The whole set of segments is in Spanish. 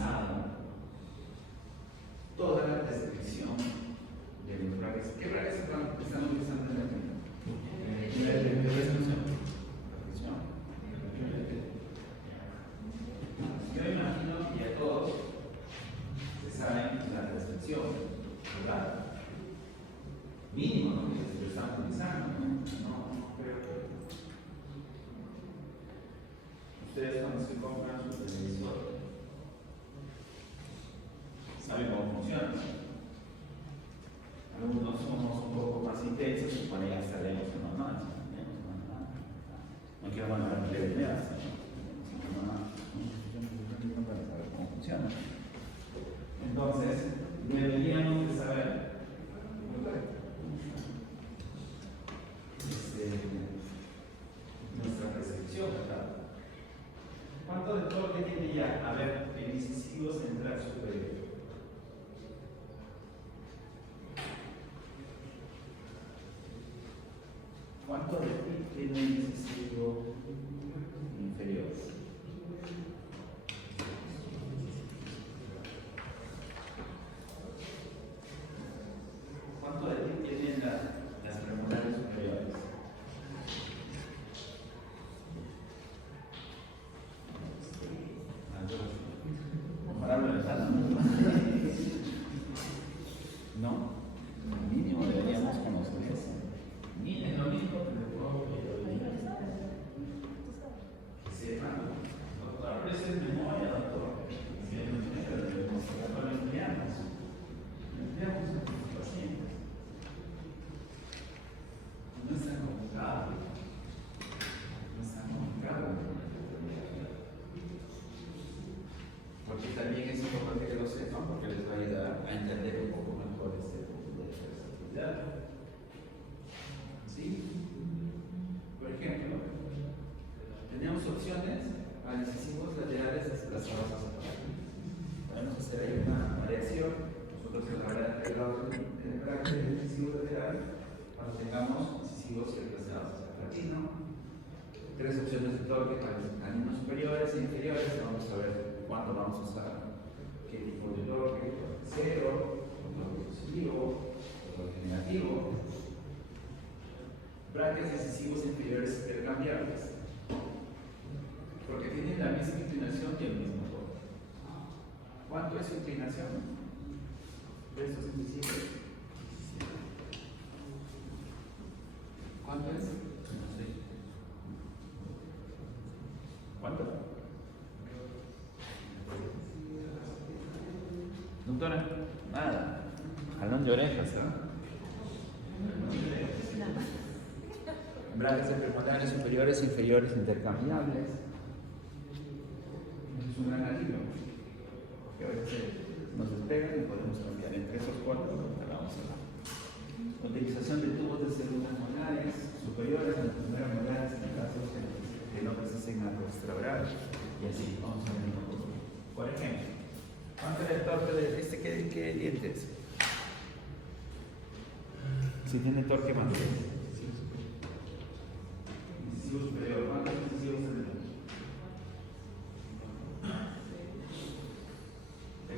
memorizado toda la descripción de los brackets. ¿Qué brackets están utilizando en la tienda? Yo imagino que ya todos se saben la descripción, ¿verdad? Mínimo, ¿no? Que se están utilizando, ¿no? No creo que ustedes cuando se compran su televisor saben cómo funciona. Algunos somos un poco más intensos y cuando ya sabemos que no más. No quiero mandar a leer ideas, para saber cómo funciona. Entonces, deberíamos de saber nuestra prescripción, ¿verdad? ¿Cuánto de torque tiene ya? A ver, el incisivo central superior. ¿Cuánto de ti tiene el incisivo inferior? ¿Cuánto de ti tienen las premolares superiores? Comparable de tal, ¿no? Mínimo deberíamos conocer eso. Ni es lo mismo que le puedo pedir. Que sepan, doctor, pero eso es memoria, doctor. Si es memoria, debemos saber lo empleamos. Lo empleamos en los pacientes. No es tan complicado. No es tan complicado. Porque también es importante que lo sepan, porque les va a ayudar a entender un poco mejor este punto de versatilidad. ¿Sí? Por ejemplo, tenemos opciones a incisivos laterales desplazados hacia atrás. Podemos hacer ahí una variación. Nosotros en la variedad del bracket del incisivo lateral, cuando tengamos incisivos desplazados hacia platino, tres opciones de torque para los caninos superiores e inferiores. Vamos a ver cuánto vamos a usar, qué tipo de torque, torque cero, torque positivo, torque negativo. Brackets decisivos inferiores intercambiables, porque tienen la misma inclinación y el mismo torque. ¿Cuánto es su inclinación de estos incisivos? ¿Cuánto es? No sé. ¿Cuánto? Doctora, nada. Jalón de orejas, ¿verdad? Brackets premolares superiores e inferiores intercambiables. Es un gran alivio. Que a veces nos despegan y podemos cambiar entre esos cuatro. Vamos a ver. Utilización de tubos de segundas molares superiores a las primeras molares en casos que no precisen algo extraoral. Y así, vamos a ver un poco. Por ejemplo, ¿cuánto es el torque de este? ¿Qué diente es? Si tiene torque más grande. Incisivo superior. ¿Cuántos incisivos tenemos?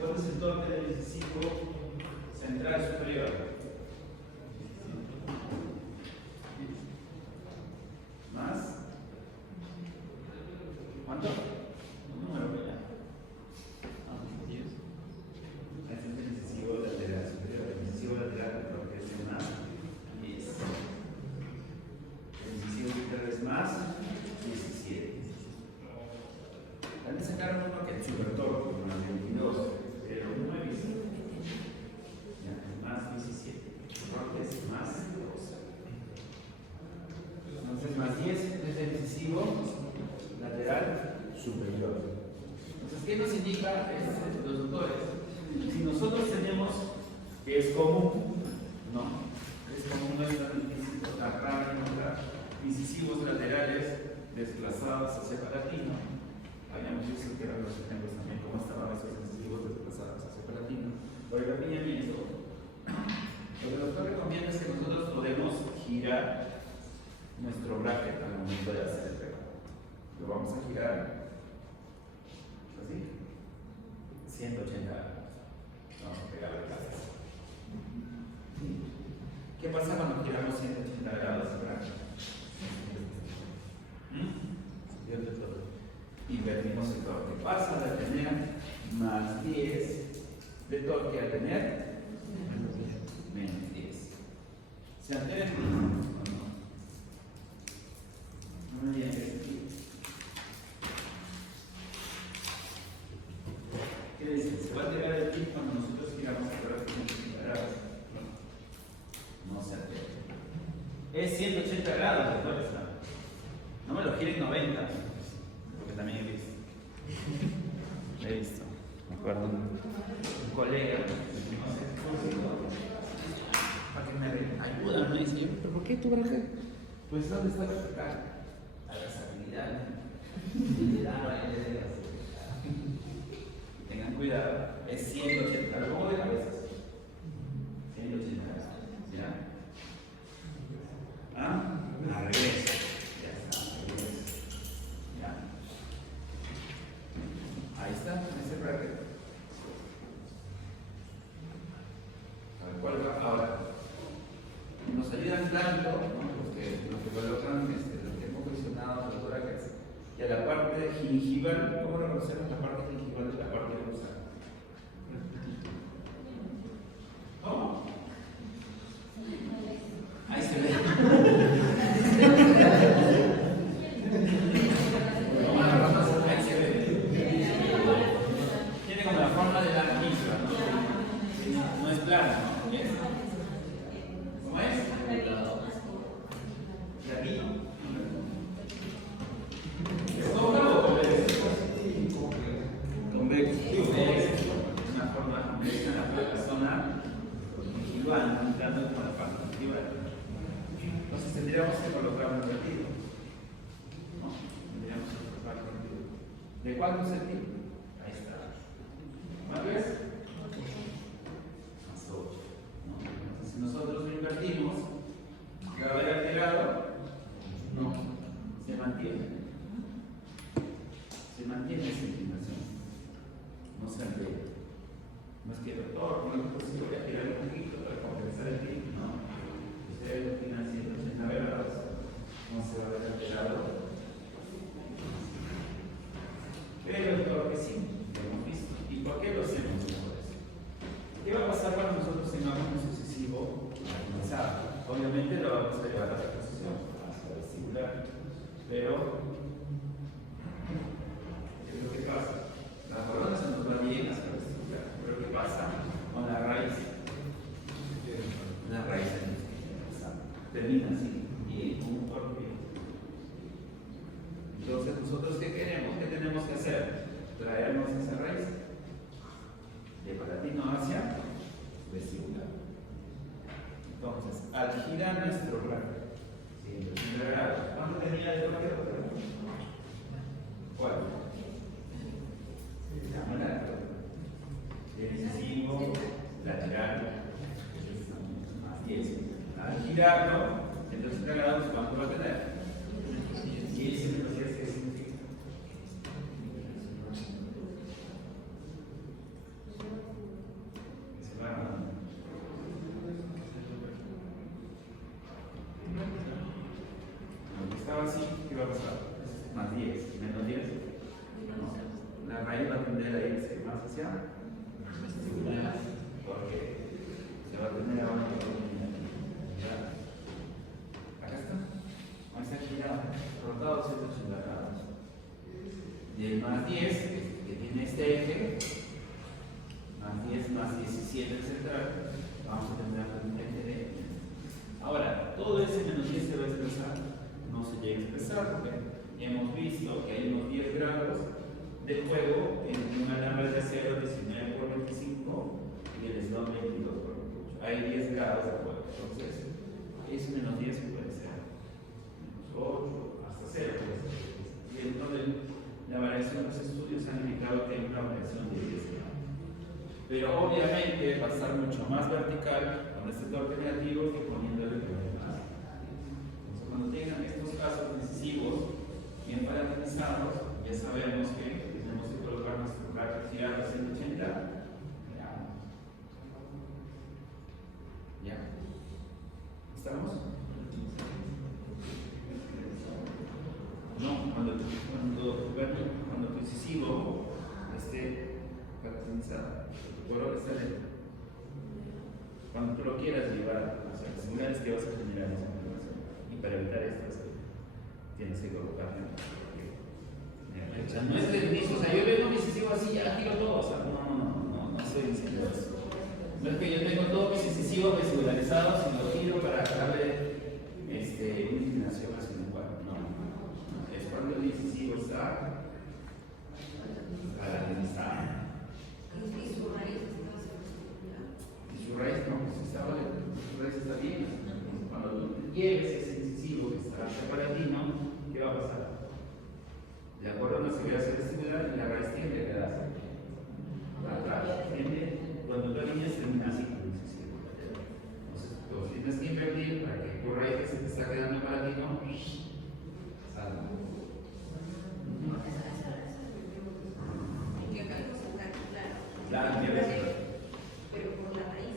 ¿Cuál es el torque del incisivo central superior? ¿Más? ¿Cuánto? Un número, ¿verdad? Este es el incisivo lateral superior. El incisivo lateral creo que es el más 10. El incisivo superior es más 17. También sacaron uno que es super torque, más 22. Pero no he visto. Ya, más 17. Torque es más 12. Entonces, más 10 es el incisivo lateral superior. Entonces, ¿qué nos indica los doctores? Si nosotros tenemos que es común, ¿no? Es común nuestra encontrar incisivos laterales desplazados hacia palatino. Habíamos visto que eran los ejemplos también, cómo estaban esos incisivos desplazados hacia palatino. Por el alineamiento, lo que el doctor recomienda es que nosotros podemos girar nuestro bracket al momento de hacer el pegado. Lo vamos a girar así. 180 grados. Vamos a pegar el caso. ¿Qué pasa cuando giramos 180 grados? Invertimos el torque. Pasa de tener más 10 de torque a tener menos 10. ¿Se entiende o no? Muy bien. ¿Qué dicen? ¿Se va a llegar el tip cuando nosotros giramos alrededor de 180 grados? No se entiende. Es 180 grados, recuerda. No me lo giren 90, porque también he visto. He visto. Me acuerdo un colega, para que me ayuda, me dice, ¿pero por qué tú vas a hacer? Pues ¿dónde está la vertical? A las habilidades. Tengan cuidado, es 180, lo pongo de cabeza. 180 grados, ¿ya? ¿Ah? Al revés. Ya está, al revés. ¿Ya? Ahí está, en ese bracket. A ver, ¿cuál va? Ahora, nos ayudan tanto, ¿no? los que colocan, los que hemos mencionado, los brackets, y a la parte gingival, ¿cómo reconocemos la parte gingival de la parte dorsal? ¿Cómo? Ahí se ve. Ahí se ve. Tiene como la forma de la gingiva, ¿no? No es plana, ¿no? ¿Cómo es? ¿De aquí? ¿Es cóncavo o convexo? Convexo. Una forma convexa en la zona gingival, entrando como la parte gingival. Entonces tendríamos que colocarlo invertido. ¿No? Tendríamos que colocarlo invertido. ¿De cuántos centímetros? Ahí está. ¿Cuánto es? Más 8. ¿No? Entonces si nosotros lo invertimos, ¿qué va a haber alterado? No. Se mantiene. Se mantiene esa inclinación. No se altera. No es que doctor, no es posible, voy a girar un poquito para compensar el tiempo, ¿no? Ustedes lo tienen 180 grados, no se va a ver alterado. Pero el torque sí, lo hemos visto. ¿Y por qué lo hacemos por eso? ¿Qué va a pasar cuando nosotros tengamos un sucesivo avanzado? Obviamente lo vamos a llevar a la posición, hasta vestibular, pero ¿qué es lo que pasa? La corona se nos va bien hasta vestibular, pero ¿qué pasa con la raíz? La raíz termina así, y con un torque. Entonces, ¿nosotros qué queremos? ¿Qué tenemos que hacer? Traernos esa raíz de palatino hacia vestibular. Entonces, al girar nuestro brazo, ¿cuánto tenía de torque? ¿Cuál? Decisivo, lateral, más 10. Al girarlo, entonces grados, ¿cuánto va a tener? 10 menos 10, ¿qué significa? Que se va a... Estaba así, ¿qué va a pasar? Más 10, menos 10. No. La raíz va a tender a irse más hacia vestibular, porque se va a tener abajo. ¿Ya? Acá está. Vamos a girar, rotado 180 grados. Y el más 10, que tiene este eje, más 10 más 17 el central, vamos a tener un eje de. Ahora, todo ese menos 10 se va a expresar. No se llega a expresar porque hemos visto que hay unos 10 grados de juego entre una alambre de acero 19 por 25 y el eslón 22 por 28. Hay 10 grados de juego. Entonces, ese menos 10 puede ser menos 8 hasta 0. Y entonces, la variación de los estudios han indicado que hay una variación de 10 grados. Pero obviamente va a estar mucho más vertical con este torque negativo que poniéndole más. Entonces, cuando tengan estos casos decisivos bien parametrizados, ya sabemos que tenemos que colocar nuestro parte girando 180, ya. ¿Estamos? No, cuando tu incisivo esté caracterizado, tu color está dentro. Cuando tú lo quieras llevar hacia las similares que vas a generar esa información. Y para evitar esto, tienes que colocarlo. O sea, no es del inicio, o sea, yo veo un incisivo así, ya giro todo, o sea, no soy incisivo. No es que yo tengo todos mis incisivos visualizados y lo giro para darle una inclinación hacia un lugar. No. Es cuando el incisivo está caracterizado. Y su raíz no, su raíz está bien. Cuando tú lleves ese incisivo que está separatino, ¿qué va a pasar? De acuerdo a una seguridad vestibular, la raíz tiende a quedarse atrás. Cuando tú alineas, termina así con el incisivo. Entonces, tú tienes que invertir para que tu raíz que se te está quedando palatino salga. Claro, pero por la raíz.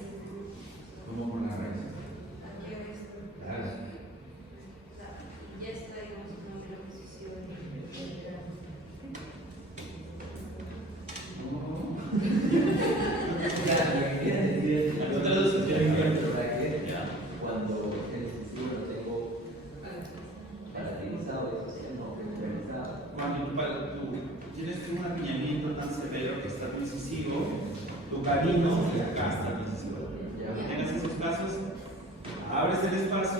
¿Cómo con la raíz? Claro. Ya está, digamos, en una posición. ¿Cómo? Cuando el incisivo lo tengo caracterizado, eso sí, no caracterizado. Cuando tú tienes un apiñamiento tan severo que está tu incisivo, tu camino y acá está tu incisivo. Tienes esos casos, abres el espacio,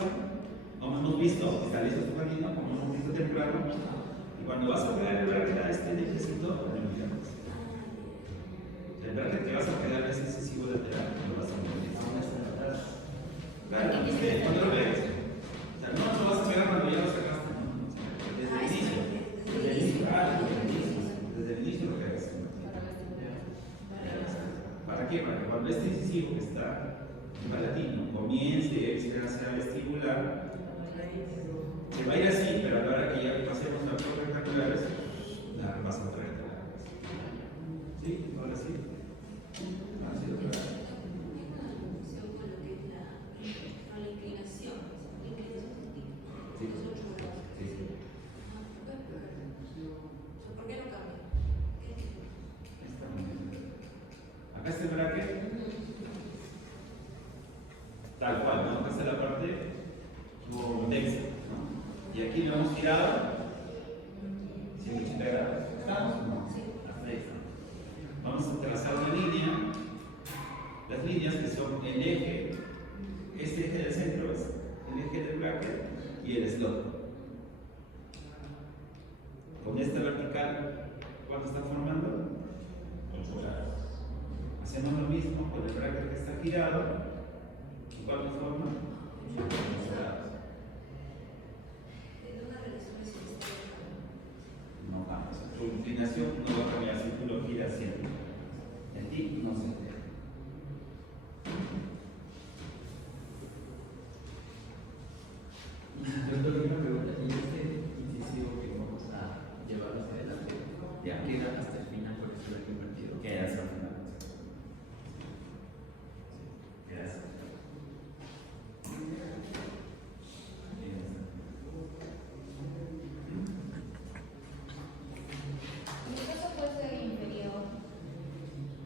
como hemos visto, estabilizas tu camino, como hemos visto temprano, y cuando vas a pegar el bracket a este necesito, lo eliminas. El bracket que vas a pegar es incisivo lateral, lo vas a eliminar. Claro, cuando lo veas. O sea, no lo vas a pegar cuando ya lo sacaste, ¿no? Desde el inicio. Desde el inicio lo pegas. ¿Para qué? Para que cuando este incisivo que está palatino comience a extraerse vestibular, se va a ir así, pero a la hora que ya pasemos a los rectangulares, la vas a traer. ¿Sí? Ahora sí. Ahora sí lo pegas. Acá está el bracket, tal cual, ¿no? Acá está la parte convexa, ¿no? Y aquí lo hemos tirado sin pegar. ¿Estamos? No. Ahí está. Vamos a trazar una línea, las líneas que son el eje, este eje del centro es el eje del bracket y el slot. Con esta vertical, ¿cuánto está formando? 8 grados. Hacemos lo mismo con el bracket que está girado. ¿Y cuánto forma? 8 grados. No vamos. Tu inclinación no va a cambiar si tú lo giras siempre. En ti no se entera. Yo tengo una pregunta. ¿Y este incisivo que vamos a llevar hacia adelante ya queda hasta el final por eso lo he invertido? Queda hasta el final. Queda hasta el final.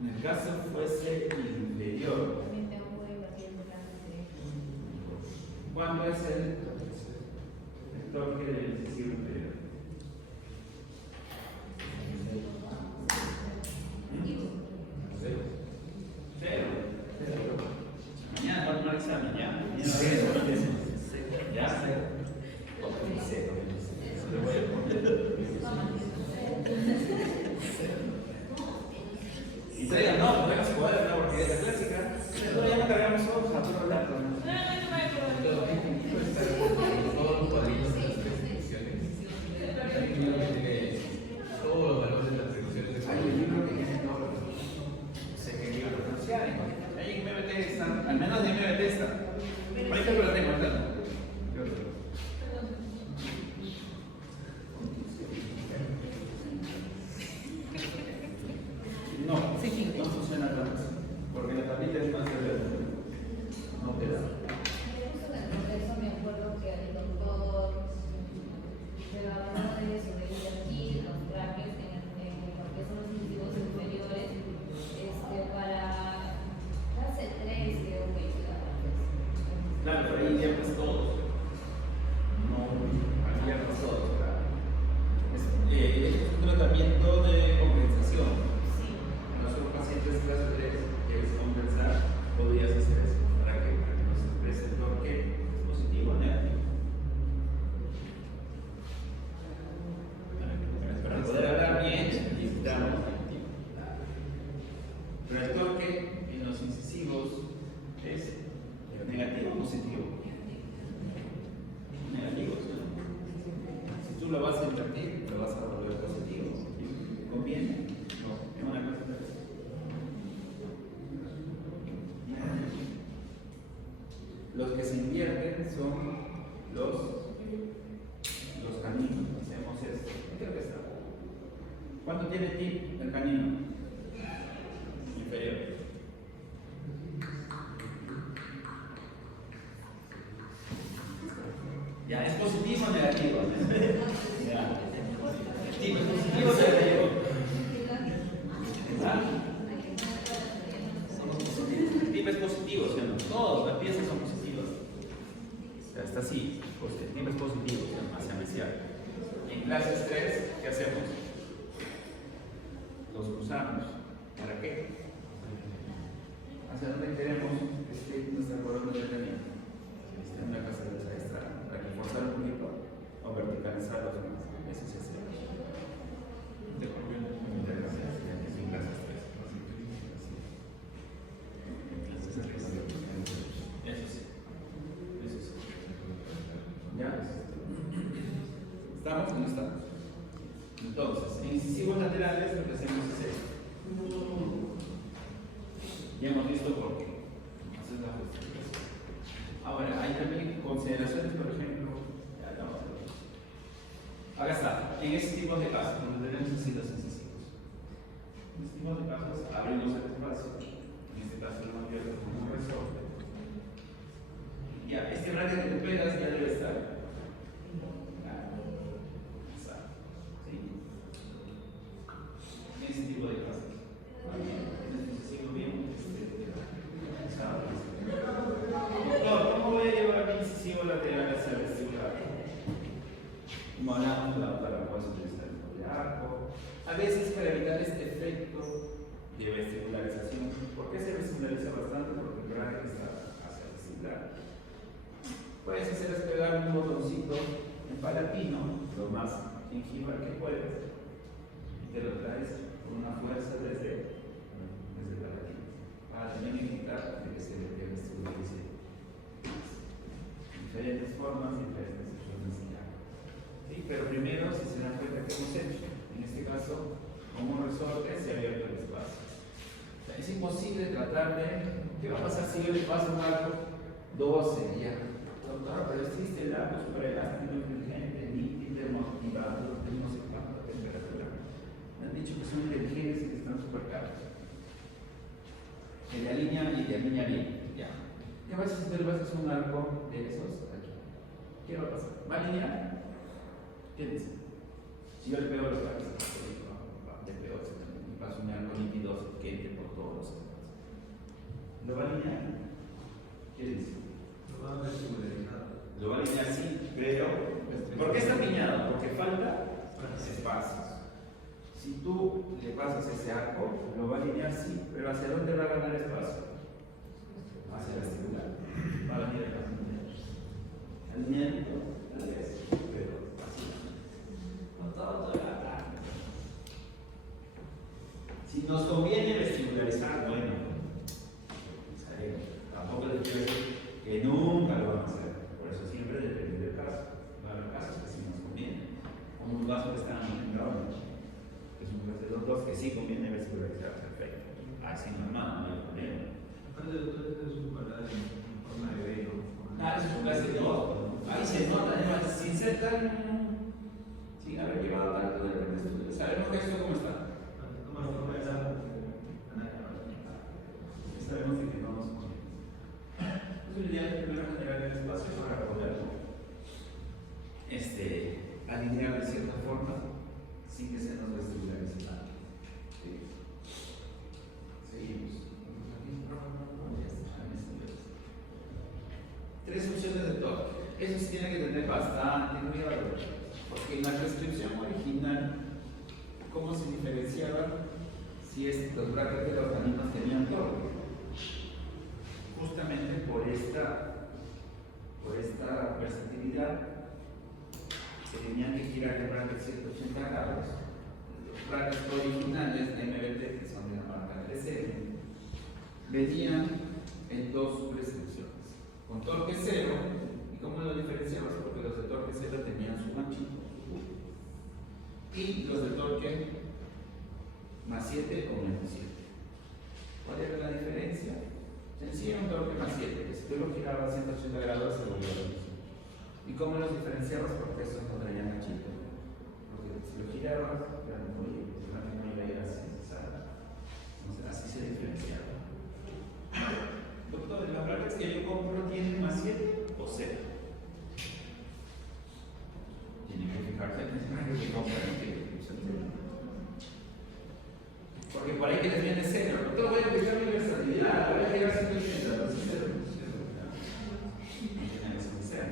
En el caso fuese inferior, ¿cuándo es el toque del incisivo inferior? Cero. Mañana va a tomar examen, ¿ya? ¿Ya? Cero. Lo voy a poner. Y sería, no, podemos poder, ¿no? Porque es la clásica. Nosotros ya no cargamos hoja, puro lápiz. Todos los cuadritos de las prescripciones. Hay un libro que tiene todos los valores de las prescripciones. Hay un libro que tiene todo lo que sé que libro pronunciar. Ahí en MBT está, al menos de MBT está. Ahí creo que lo tengo, ¿verdad? Claro, pero ahí ya pues todos. No, aquí ya pues todos, claro. Es un tratamiento de compensación. En los pacientes clase 3 quieres compensar, podrías hacer eso. ¿Para que no se exprese el torque positivo o negativo? Para poder hablar bien, necesitamos negativo. Pero el torque en los incisivos es negativo o positivo. Negativo, ¿sí? Si tú lo vas a invertir, lo vas a volver positivo. ¿Conviene? No, es una cosa. Los que se invierten son los caninos. Hacemos esto. Creo que está. ¿Cuánto tiene tip el canino? Inferior. Ya, ¿es positivo o negativo? Ya. Tip es positivo o negativo. ¿Verdad? El tip es positivo, ¿sí o no? Todas las piezas son positivas. O sea, está así. El tip es positivo, hacia mesial. En clases 3, ¿qué hacemos? Los cruzamos. ¿Para qué? ¿Hacia dónde queremos que esté nuestra columna de tratamiento? En una casa de esa para que forzar un poquito o verticalizar los demás. Eso se hace. En clases 3. Eso sí. Eso sí. ¿Ya? ¿Estamos o no estamos? Entonces, en incisivos laterales lo que hacemos es esto. Ya hemos visto por qué. Esa es la justificación. Ahora, hay también consideraciones, por ejemplo. Acá está, en ese tipo de casos, donde tenemos así los incisivos. En este tipo de casos, abrimos el espacio. En este caso, lo abierto como un resorte. Ya, este bracket que tú pegas ya debe estar. ¿Sí? En ese tipo de casos. Necesito bien. Doctor, ¿cómo voy a llevar mi incisivo lateral hacia el vestibular? Como hablamos de la para poder utilizar el doble arco. A veces para evitar este efecto de vestibularización, ¿por qué se vestibulariza bastante? Porque el bracket está hacia el vestibular. Puedes hacer es pegar un botoncito en palatino, lo más gingival que puedes, y te lo traes con una fuerza desde el palatino, para también evitar que se le vestibularice. Diferentes formas, diferentes opciones de llave. ¿Sí? Pero primero, si se dan cuenta que hemos hecho, en este caso, como un resorte, se ha abierto el espacio. O sea, es imposible tratar de, ¿qué va a pasar si yo le paso un arco 12 ya? Doctor, pero existe el arco superelástico inteligente, nítido, termoactivado, de no sé cuánta temperatura. Me han dicho que son inteligentes y que están super caros. Que le alinea y te alinea bien. Ya. ¿Qué pasa si tú le pasas un arco de esos aquí? ¿Qué va a pasar? ¿Va a alinear? ¿Qué dice? Si yo le pego los arcos, le pego y paso un arco nítido que entre por todos los arcos. ¿Lo va a alinear? ¿Qué dice? Lo va a alinear sí, pero ¿por qué está piñado? Porque falta espacios. Si tú le pasas ese arco, lo va a alinear sí, pero ¿hacia dónde va a ganar espacio? Hacia el vestibular. Va a venir el alineamiento, tal vez, pero así. No todo la. Si nos conviene vestibularizar, bueno, tampoco les quiero decir que nunca lo van a hacer. Por eso siempre depende del caso. Va a haber casos que sí nos conviene. Como un caso que están en Brown, que es un caso de los dos que sí conviene vestibularizar, perfecto. Así normal, no hay problema. Aparte de todo esto es un cuadrado en forma de B, ¿no? Es un clase de dos. Ahí se nota, además, sin ser tan. Sin haber llevado tanto de estudio. Sabemos que esto cómo está. Sabemos de que no nos conviene. Entonces, ya primero generar el espacio para poder alinear de cierta forma sin que se nos vestibularice nada. ¿Sí? Seguimos. presunciones de torque. Eso sí tiene que tener bastante cuidado, porque en la prescripción original, ¿cómo se diferenciaba si los brackets de los caninos tenían torque? Justamente por esta versatilidad, se tenían que girar el bracket 180 grados. Los brackets originales de MBT, que son de la marca 3M, venían en dos prescripciones, con torque cero. ¿Y cómo lo diferenciamos? Porque los de torque cero tenían su manchito y los de torque más 7 o menos 7. ¿Cuál era la diferencia? Sencillo, un torque más 7, que si tú lo girabas a 180 grados se volvía lo mismo. ¿Y cómo los diferenciabas? Porque estos no traían manchito. Porque si lo girabas, eran muy así, entonces así se diferenciaba. Doctor, ¿las brackets que yo compro tienen más 7 o 0? Tienen que fijarse en el bracket que compran. Porque por ahí que les viene 0. Doctor, voy a aplicar mi versatilidad, voy a llegar a 180, entonces 0. No tienen eso en 0.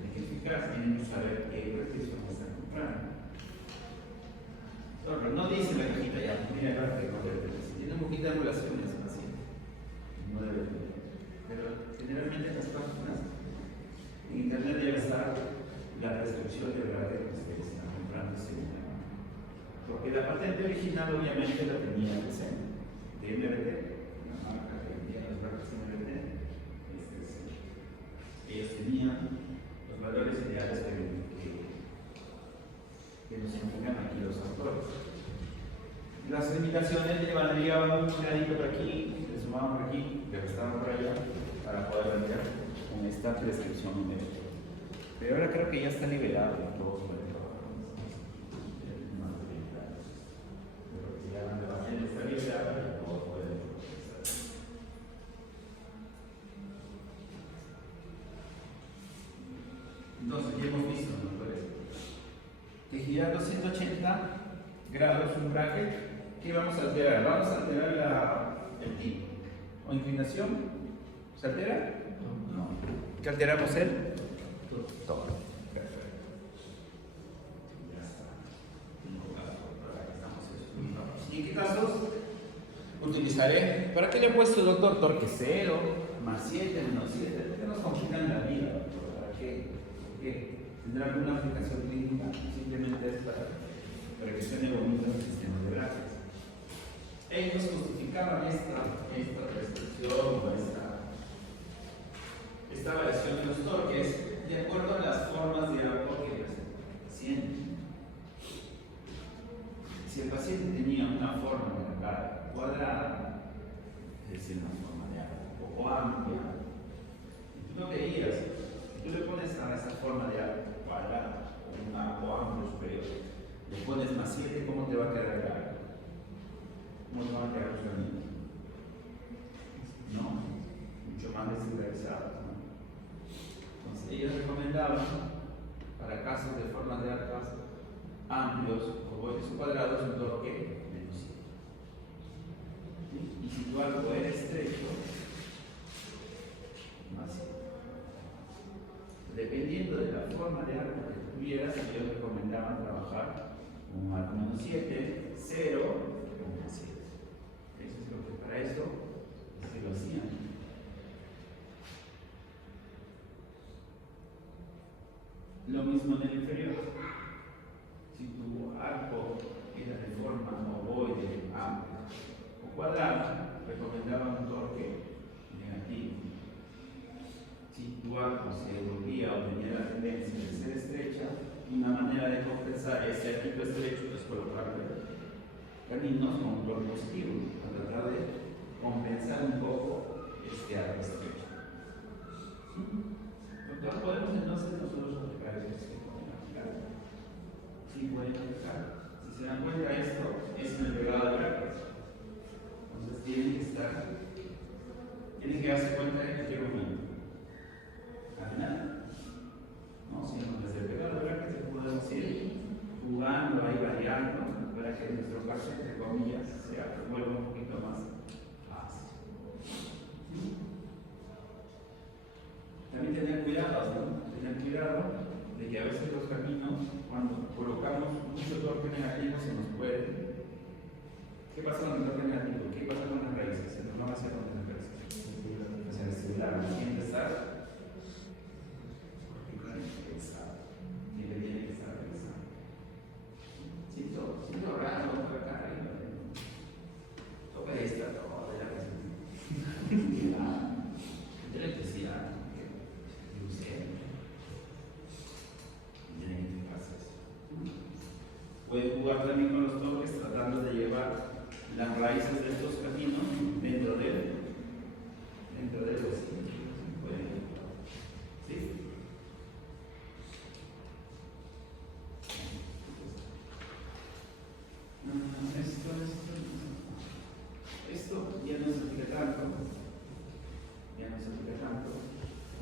Tienen que fijarse, tienen que saber qué prescripción están comprando. Pero no dice la cajita ya, mira acá que no debe tener. Si tiene un poquito de angulación es así. No debe tener. Pero generalmente en las páginas en internet debe estar la prescripción de verdad que ustedes están comprando según la marca. Porque la patente original obviamente la tenía presente de MBT, la marca que vendía los brackets MBT. Ellos tenían los valores ideales que nos indican aquí los autores. Las limitaciones llevaban un gradito por aquí, le sumaban por aquí, le restaban por allá para poder vender con esta prescripción MBT. Pero ahora creo que ya está liberado todo por el trabajo. Está liberado y todo puede procesar. Entonces ya hemos visto, ¿no? Que girando 180 grados un bracket, ¿qué vamos a alterar? Vamos a alterar el tipo o inclinación. ¿Se altera? No. ¿Qué alteramos él? Todo. Perfecto. Ya está. ¿Y en qué casos utilizaré? ¿Para qué le he puesto, doctor? Torque 0, más 7, menos 7. ¿Por qué nos complican la vida? ¿Para qué? ¿Por qué? ¿Tendrá alguna aplicación clínica? Simplemente es para que suene bonito el sistema de brackets. Ellos justificaban esta restricción o esta variación de los torques de acuerdo a las formas de arco que presenta el paciente. Si el paciente tenía una forma de arco cuadrada, es decir, una forma de arco un poco amplia, y tú lo veías, si tú le pones a esa forma de arco cuadrada, un arco amplio superior, le pones más 7, ¿cómo te va a quedar el arco? ¿Cómo te van a quedar los caminos? No, mucho más descentralizados, ¿no? Entonces ellos recomendaban para casos de formas de arcos amplios ovoides o cuadrados un torque menos 7. ¿Sí? Y si tu arco era estrecho, más 7. Dependiendo de la forma de arco que tuvieras, ellos recomendaban trabajar un arco menos 7, 0 o menos 7. Eso es lo que para esto es que lo hacían. Lo mismo en el inferior. Si tu arco era de forma ovoide, amplia o cuadrada, recomendaban un torque negativo. Si tu arco se volvía o tenía la tendencia de ser estrecha, una manera de compensar ese arquito estrecho es colocarle caninos con un torque positivo, para tratar de compensar un poco este arco estrecho. Doctor, ¿podemos entonces nosotros aplicar ese sistema? Sí, pueden aplicar. Si se dan cuenta, esto es en el pegado de brackets. Entonces tienen que darse cuenta de cualquier momento. Caminar. ¿No? Si desde el pegado de brackets podemos ir jugando ahí, variando, para que nuestro caso, entre comillas, se vuelva un poquito más fácil. También tener cuidado de que a veces los caminos, cuando colocamos mucho torque negativo, se nos puede. ¿Qué pasa con el torque negativo? ¿Qué pasa con las raíces? Se nos va a hacer con las raíces. Se desestimular, siempre estar. Siempre tiene que estar pensando. Siento raro por acá arriba. Toca esta, todo de la electricidad. Puede jugar también con los toques tratando de llevar las raíces de estos caminos dentro de los ¿sí? Esto ya no se aplica tanto.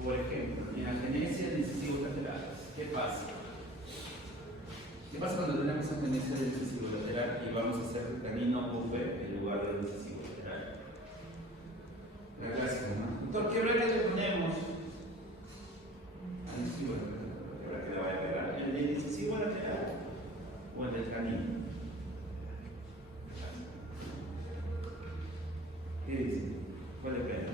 Por ejemplo, en agenesia de incisivos laterales, ¿qué pasa? ¿Qué pasa cuando tenemos agenesia del incisivo lateral y vamos a hacer el canino UV en lugar del incisivo lateral? La clásica, ¿no? Entonces, ¿qué regla le ponemos al incisivo lateral? ¿Qué regla que le vaya a pegar? ¿El del incisivo lateral o el del canino? ¿Qué dice? ¿Cuál le pega?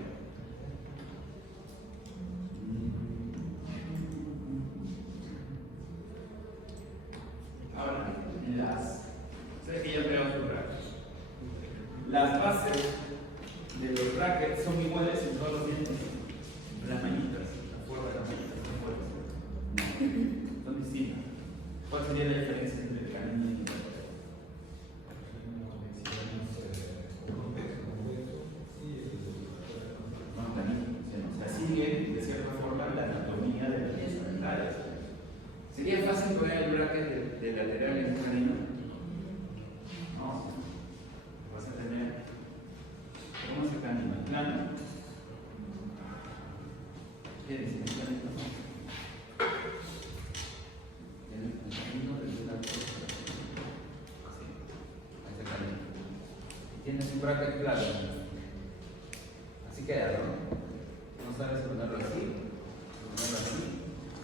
Ahora, sé que ya pegamos los brackets. Las bases de los brackets son iguales en todos los dientes. Las manitas, la forma de las manitas son iguales. No, son distintas. ¿Cuál sería la diferencia entre el canino y el lateral? No, canino. O sea, sigue de cierta forma la anatomía de las piezas dentales. ¿Sería fácil poner el bracket de lateral en un canino? No. Vas a tener. ¿Cómo es el canino? ¿Plano? ¿Qué dice el canino? El canino del lateral. Sí. Ahí está el canino. Tienes un bracket plano. Así queda, ¿no? No sabes ponerlo así. Ponerlo así.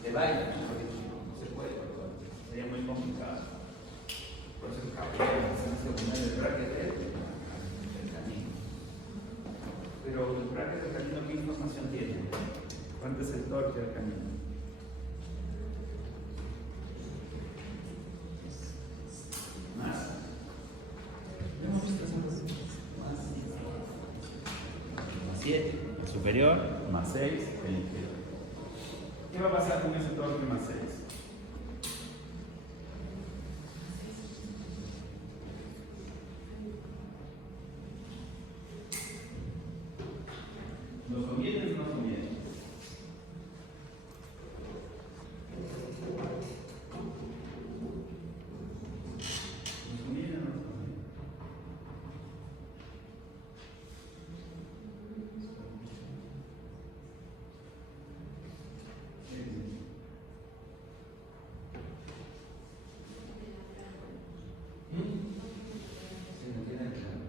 De baile, mejor dicho. Sería muy complicado. Por eso se poner el bracket del canino. Pero el bracket del canino, ¿qué información tiene? ¿Cuánto es el torque del canino? Más. Hemos visto más 7. El superior, más 6, el inferior. ¿Qué va a pasar con ese torque más 6? ¿Nos conviene o no nos conviene? ¿Nos conviene o no nos conviene? Se nos queda claro.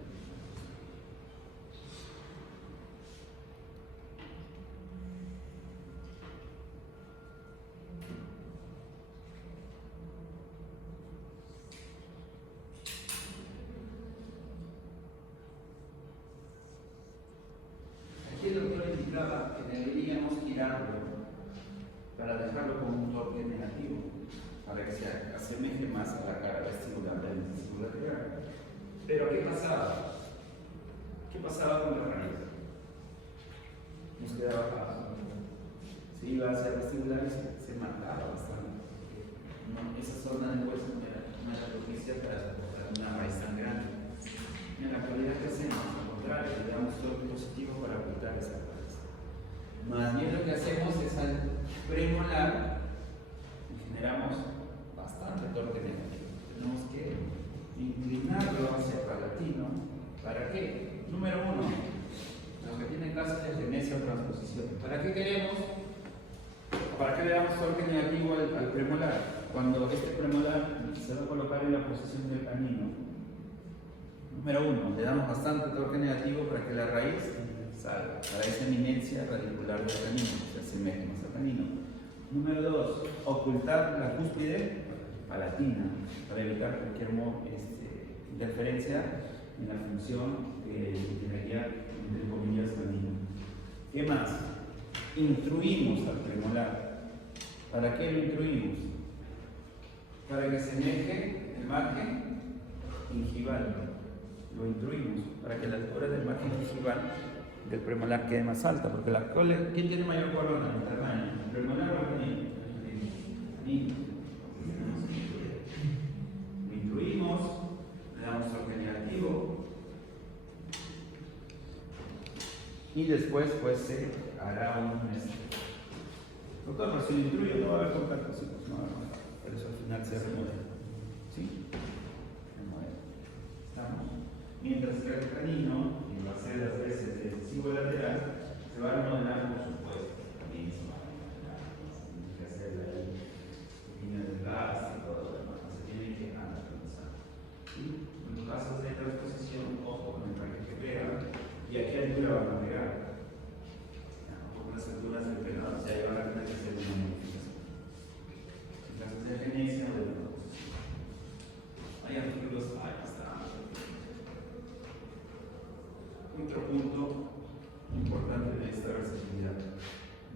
Aquí el doctor indicaba que deberíamos girarlo para dejarlo con un torque negativo, para que se asemeje más a la cara vestibular del incisivo lateral. Pero ¿qué pasaba? ¿Qué pasaba con la raíz? Nos quedaba abajo. Se iba hacia el vestibular y se marcaba bastante. No, esa zona del hueso no era propicia para soportar una raíz tan grande. En la actualidad, ¿qué hacemos? Al contrario, le damos torque positivo para ocultar esa raíz. Más bien lo que hacemos es al premolar y generamos bastante torque negativo. Tenemos que inclinarlo hacia el palatino. ¿Para qué? Número 1, los que tienen casos de agenesia o transposición. ¿Para qué queremos? ¿Para qué le damos torque negativo al premolar? Cuando este premolar se va a colocar en la posición del canino. Número 1, le damos bastante torque negativo para que la raíz salga, para esa eminencia radicular del canino, se asemeje más al canino. Número 2, ocultar la cúspide palatina para evitar cualquier interferencia en la función que generaría, entre comillas, canino. ¿Qué más? Instruimos al premolar. ¿Para qué lo instruimos? Para que semeje el margen gingival. Lo instruimos para que la altura del margen gingival del premolar quede más alta, porque ¿quién tiene mayor corona? El tamaño. ¿El premolar o el canino? Niño. Lo instruimos, le damos toque negativo y después pues se hará un doctor, pero si lo instruyo no va a haber contacto, sí, pues no va a haber contacto, por eso al final se remueve. ¿Sí? Remueve. ¿Estamos? Mientras que el canino, en las celdas veces del decisivo lateral, se va a remodelar, por supuesto, también se va a remodelar, tiene que hacerle ahí pequeñas desgastes y todo lo demás, se tiene que anatomizar. ¿Sí? En los casos de transposición, ojo con el margen que pega, y a qué altura van a pegar. Porque las alturas del pegado se van a tener que hacer una modificación. En casos de agenesia o de la transposición. Hay artículos, ahí está. Otro punto importante de esta versatilidad.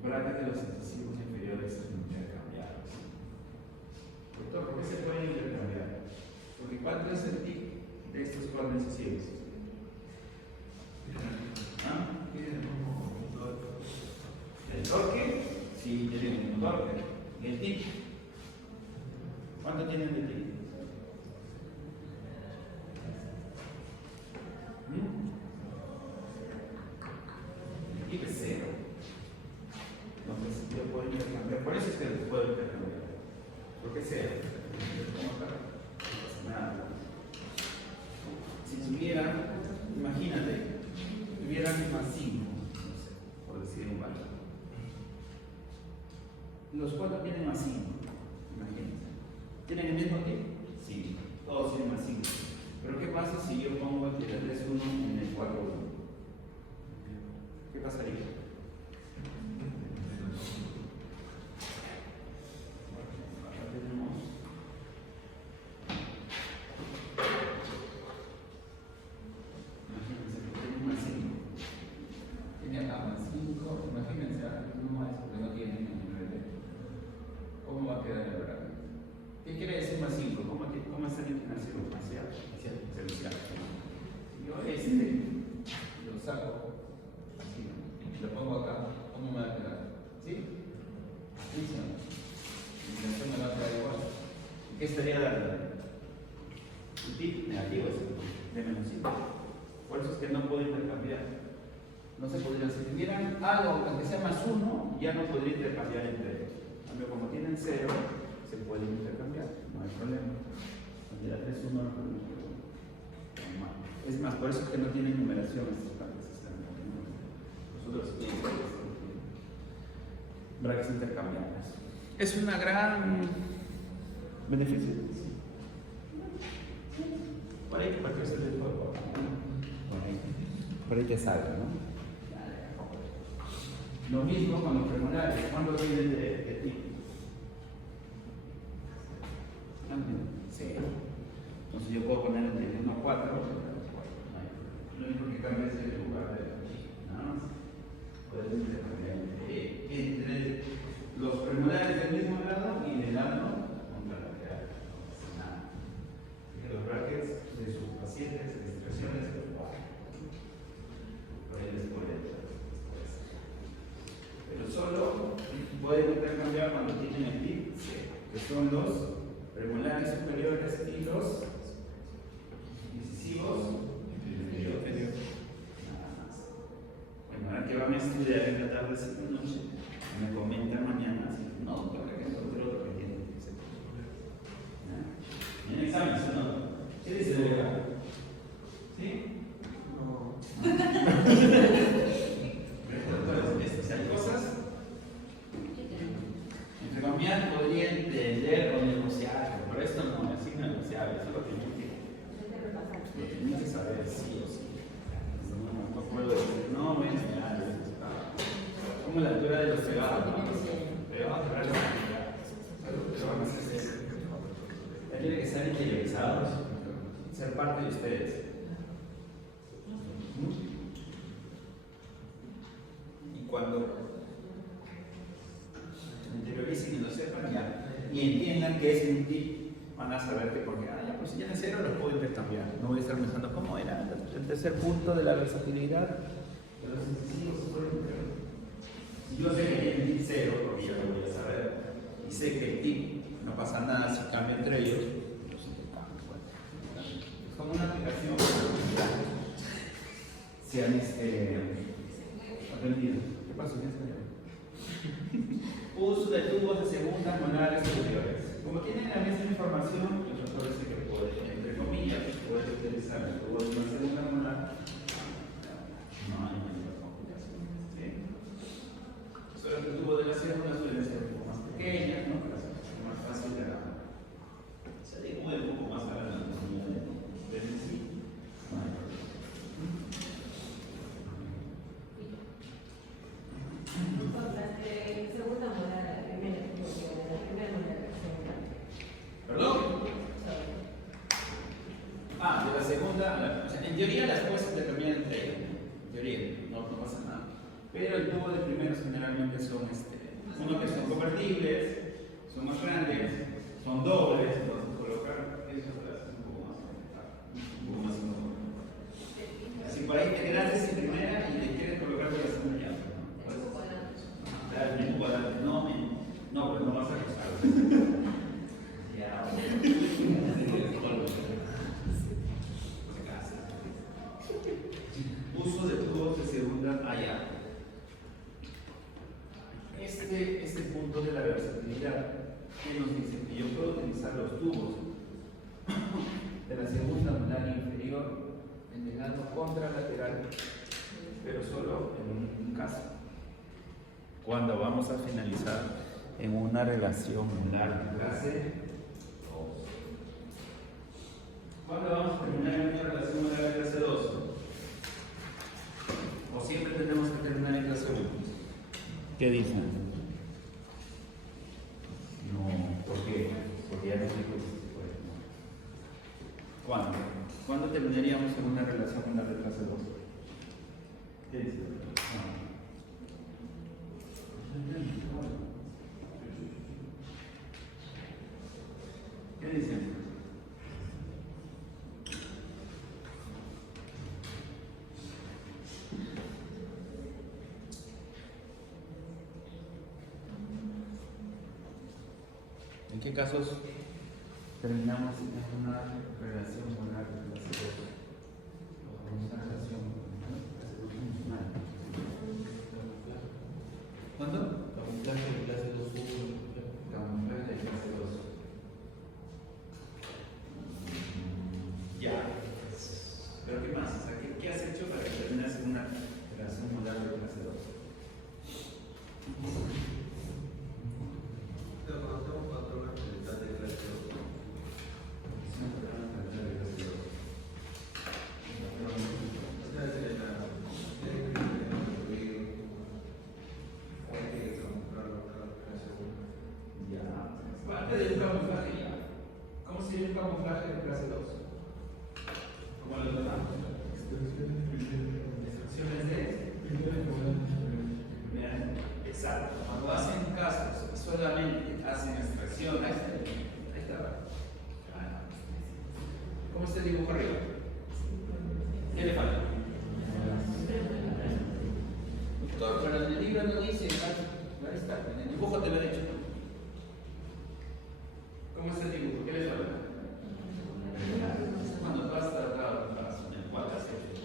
Braca de los incisivos inferiores intercambiados. Doctor, ¿por qué se pueden intercambiar? Porque ¿cuánto es el tic de estos cuatro incisivos? ¿Ah? ¿El torque? Sí, tienen el mismo torque. ¿Y el tic? ¿Cuánto tienen de tic? El tic es cero. Entonces yo puedo intercambiar. Por eso es que los puedo intercambiar. ¿Por qué cero? No pasa nada. Si tuviera, imagínate, tuvieran más 5, no sé, por decir un valor. Los cuatro tienen más 5, imagínense. ¿Tienen el mismo tiempo? Sí, todos tienen más 5. Pero ¿qué pasa si yo pongo el 3-1 en el 4-1? ¿Qué pasaría? Acá tenemos. Imagínense que tiene más 5. Tiene acá más 5. Imagínense, no más porque no tiene ningún nivel. ¿Cómo va a quedar el brazo? ¿Qué quiere decir más 5? ¿Cómo está la inclinación? Hacia el izquierdo. Yo lo saco así, lo pongo acá. ¿Cómo me va a quedar? ¿Sí? ¿Sí? La inclinación me va a quedar igual. ¿Qué estaría dando? El tic negativo es de menos 5. Por eso es que no puedo intercambiar. No se podría, si tuvieran algo que sea más 1, ya no podría intercambiar entre ellos. Pero como tienen 0, se pueden intercambiar, no hay problema. Cuando era 3-1 no podemos intercambiar. Es más, por eso es que no tienen numeración estos brackets. Nosotros brackets intercambiables. Es una gran beneficio. Por ahí que partirse del juego. Por ahí te salga, ¿no? Lo mismo con los premolares. ¿Cuándo vienen de ti? Cero. Entonces yo puedo poner de 1 a 4. Lo único que cambia es el lugar de aquí. Nada más. Puedes intercambiar entre los premolares del mismo lado y del lado contralateral. No pasa nada. Los brackets de sus pacientes, de expresiones, por ahí les puede. Pero solo pueden intercambiar cuando tienen el tic, que son los premolares superiores y los incisivos inferiores. Nada más. Bueno, ahora que van a estudiar en la tarde esta noche, me comentan mañana, así, no, para que encontré otro que tiene. ¿En exámenes o no? ¿Qué dice el abogado? ¿Sí? No. Hay cosas. Intercambiar podría entender o negociar, pero esto no es innegociable, eso lo tenía que saber sí o sí. No puedo decir, no, voy a enseñar. Como la altura de los pegados, ¿no? Pegados, ser interiorizados, ser parte de ustedes. Y cuando interioricen y lo sepan ya, y entiendan que es útil, van a saber que porque, ya, pues si ya en cero lo puedo intercambiar. No voy a estar pensando cómo era el tercer punto de la versatilidad de los incisivos. Si yo sé que tienen tip cero, porque ya lo voy a saber, y sé que el tip no pasa nada si cambio entre ellos, los intercambio. Es como una aplicación se han aprendido. ¿Qué pasó? Uso de tubos de segunda molares superiores. Como tienen la misma información, los doctores dicen que pueden, entre comillas, pueden utilizar el tubo de una segunda molar. No hay mayor complicación. ¿Sí? Solo que el tubo de la segunda suele ser un poco más pequeña, ¿no? Para ser más fácil de agarrar. Se adecua un poco más a la anatomía del sí. No hay problema. Segunda molar, la primera molar, la segunda. ¿Perdón? De la segunda, o sea, en teoría las cosas se determinan entre ellas, en teoría, no pasa nada. Pero el tubo de primeros generalmente son, uno que son convertibles, son más grandes, son dobles, entonces colocar esos brazos un poco más incómodo. Si por ahí te quedaste sin primera y te quieres colocar por la segunda llave, no, pero no vas a costar. Uso de tubos de segunda allá. Este punto de la versatilidad que nos dice que yo puedo utilizar los tubos de la segunda molar inferior en el lado contralateral, pero solo en un caso. Cuando vamos a finalizar en una relación molar de clase 2. ¿Cuándo vamos a terminar en una relación molar de clase 2? ¿O siempre tenemos que terminar en clase 1? ¿Qué dicen? No, ¿por qué? Porque ya te explico que se puede. ¿Cuándo? ¿Cuándo terminaríamos en una relación molar de clase 2? ¿Qué dicen? No. ¿Qué dicen? ¿En qué casos terminamos en una relación molar de clase 2? O en una relación funcional. ¿Cuándo? Camuflaje de clase 2. Camuflaje de clase 2. Ya. ¿Pero qué más? O sea, ¿qué has hecho para que termines en una relación molar de clase 2? Parte del camuflaje ya. ¿Cómo sería un camuflaje de clase 2? ¿Cómo lo tratamos? Instrucciones de. Exacto. Cuando hacen casos y solamente hacen extracción, ahí está. ¿Cómo está el dibujo arriba? ¿Qué le falta? Doctor, pero en el libro no dice, ahí está, en el dibujo te lo he dicho. ¿Cómo está el dibujo? ¿Qué le falta? Cuando tú has tratado un caso en el cual has hecho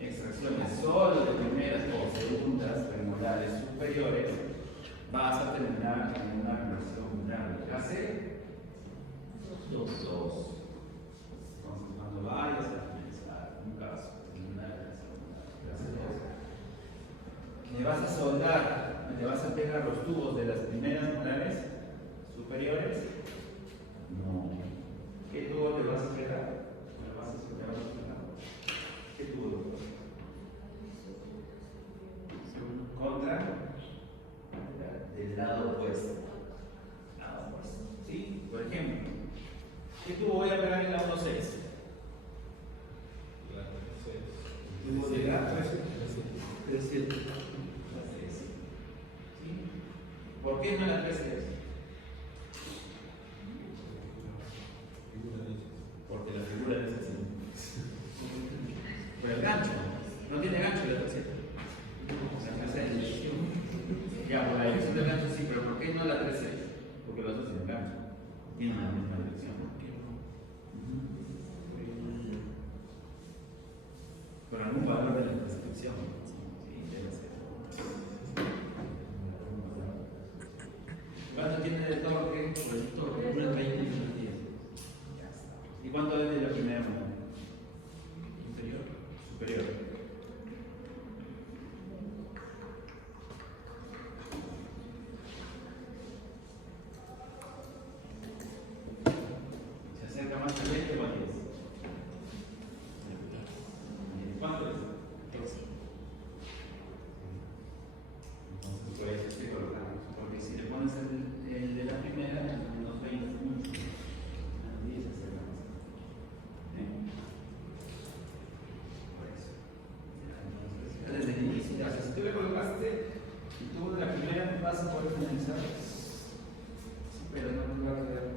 extracciones solo de primeras o segundas premolares superiores, vas a terminar en una relación molar de clase 2. Entonces, cuando vayas a finalizar un caso en una relación molar de clase 2, le vas a soldar, le vas a pegar los tubos de las primeras molares superiores. No. ¿Qué tubo te vas a pegar? ¿Qué tubo? Contra del lado opuesto. ¿Sí? Por ejemplo, ¿qué tubo ¿Por qué no la 13? Porque la figura es así. Por el gancho. No tiene gancho la tercera. La tercera dirección. Ya, por la dirección del gancho sí, pero ¿por qué no la 13? Porque los dos tienen gancho. Tienen la misma dirección. Con algún valor de la prescripción. Sí, debe ser. ¿Cuánto tiene de torque? Por el torque, unas 20 y unas 10. ¿Y cuánto es de la primera mano? Inferior. Superior. ¿Se acerca más al 20 o al 10? ¿Cuánto es? 12. Entonces por eso estoy colocando. Porque si le pones el de la primera, unos 20 mucho. A 10 se acerca más. Por eso. Entonces, desde el inicio, ya, o sea, si tú le colocaste y tú de la primera vas a poder finalizar, pero no nos va a quedar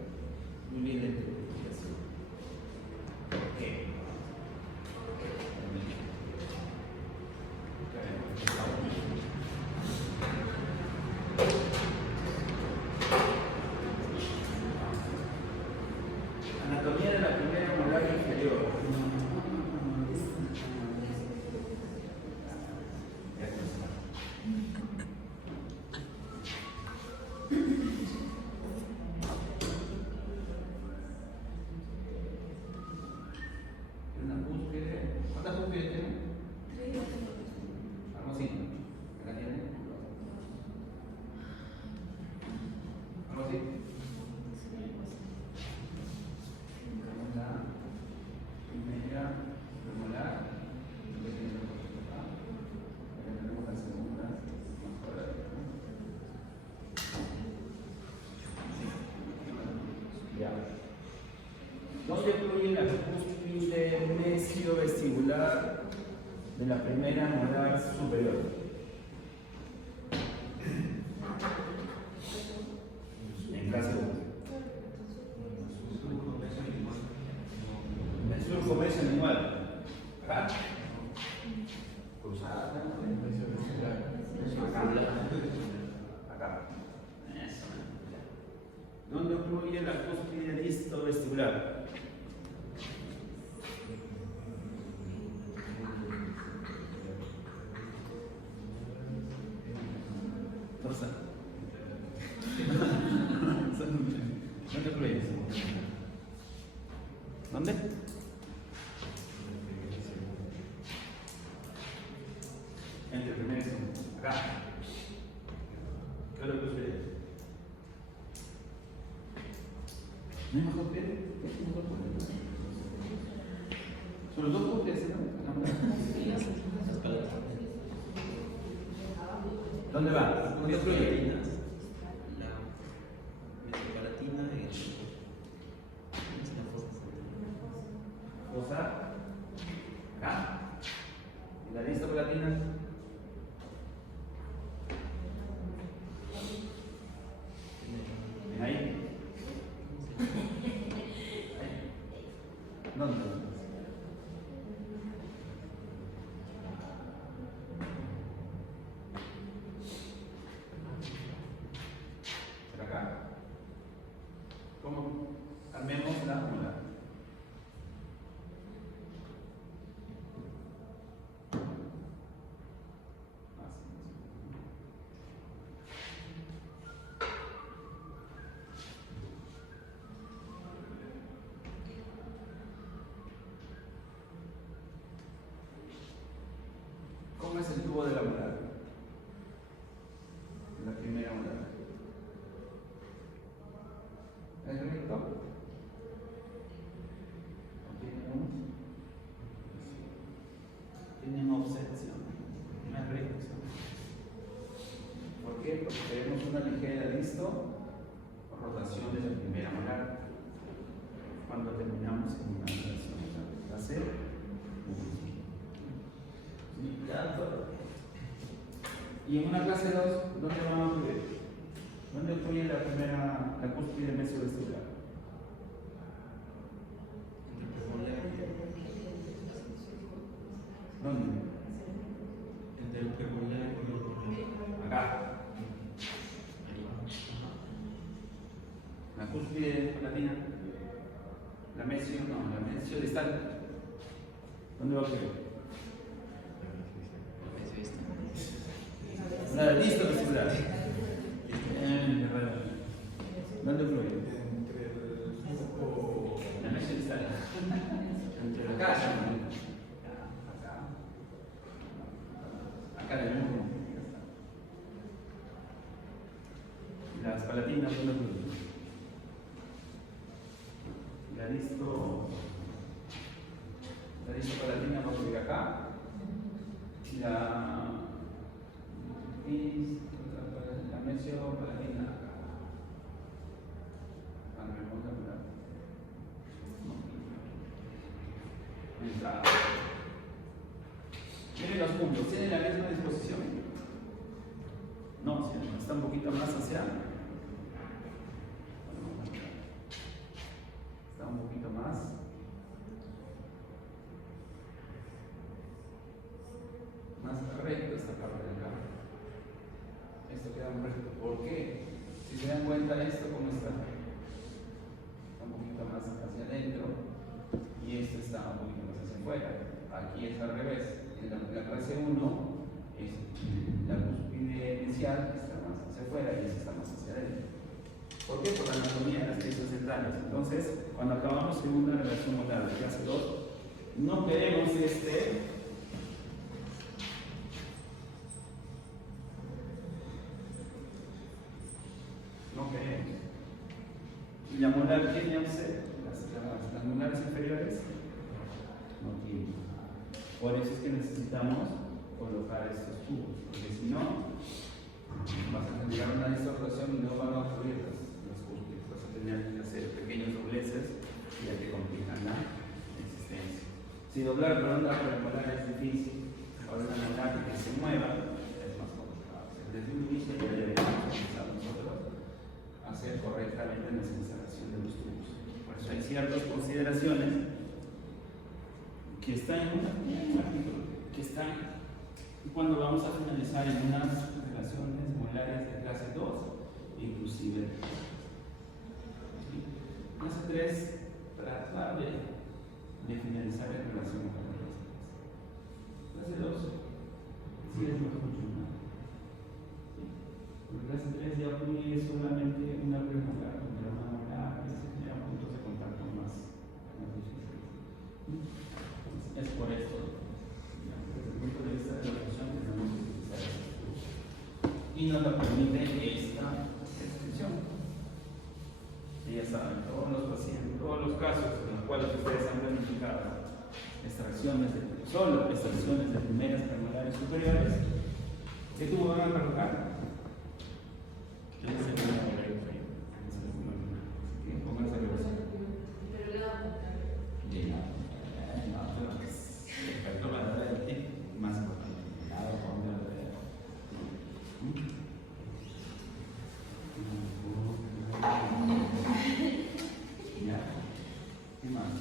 muy bien la interpretación. ¿Por qué? Anatomía de la primera molar inferior. Ya está. Una cúspide. ¿Cuántas cúspides tiene? Algo así. ¿Acá tiene? ¿Algo así? La primera premolar, luego tenemos la segunda, más por ahí, ¿no? Ya. ¿Dónde fluye la cúspide mesio-vestibular de la primera molar superior? En caso el surco meso igual. Acá. Cruzada. Acá. Eso. ¿Dónde fluye la cúspide disto-vestibular? ¿Dónde fluye? ¿Dónde? Entre el primero y el segundo. Acá. ¿Qué es lo que ustedes? ¿No hay más cúspides? ¿Son los dos cúspides? ¿Dónde va? ¿Dónde fluye? La metapalatina y la fosa. Fosa. Acá. ¿Y la distopalatina? Ahí. ¿Dónde? Por acá. ¿Cómo? Armemos la molar. ¿Cómo es el tubo de la molar? La primera molar. ¿Es recto? Tienen obsesión, no es recto. ¿Por qué? Porque tenemos una ligera disto rotación de la primera molar cuando terminamos en una relación clase 1. Y en una clase 2, ¿dónde vamos a ver? ¿Dónde fluye la cúspide mesiovestibular? ¿Dónde? Entre el premolar y el molar. Acá. La cúspide palatina. La mesio distal. ¿Dónde va a fluir? La distal vestibular. ¿Dónde fluye? Entre el foco. La mesio distal. Acá. Acá en el muslo. Las palatinas, ¿dónde fluyen? La disto palatina va a fluir acá. Y la mesio palatina acá. Miren los puntos, ¿tienen la misma disposición? No, está un poquito más hacia. Está un poquito más. Más recto esta parte de acá. Esto queda muy recto. ¿Por qué? Si se dan cuenta, esto cómo está. Está un poquito más hacia adentro y esto está un poquito más hacia afuera. Aquí es al revés. En la clase 1 es la cúspide inicial está más hacia afuera y esta está más hacia adentro. ¿Por qué? Por la anatomía de las piezas centrales. Entonces, cuando acabamos segunda relación molar de clase 2, no queremos no queremos. ¿Y la molar tiene offset? Las molares inferiores no tienen. Por eso es que necesitamos colocar estos tubos, porque si no, vas a generar una distorsión y no van a ocurrir los cúspides. Vas a tener que hacer pequeños dobleces y ya te complican la existencia. Si doblar ronda premolar es difícil, ahora una molar que se mueva es más complicado. Desde un inicio ya debemos empezar nosotros a hacer correctamente la instalación de los tubos. Por eso hay ciertas consideraciones que están en un artículo, que están cuando vamos a finalizar en unas relaciones molares de clase 2, inclusive clase 3, tratar de finalizar en relación con clase 2, sí es más funcional. Porque clase 3 ya fluye solamente una premolar, una molar, y se generan puntos de contacto más difíciles. Es por esto, desde el punto de vista de la función, tenemos que utilizar esto. Y nos la permite esta extensión. Y ya saben, todos los pacientes, todos los casos en los cuales ustedes han planificado solo extracciones de primeras premolares superiores, ¿qué tubo van a colocar? Pónganse a ver. Más importante. Ya. ¿Qué más?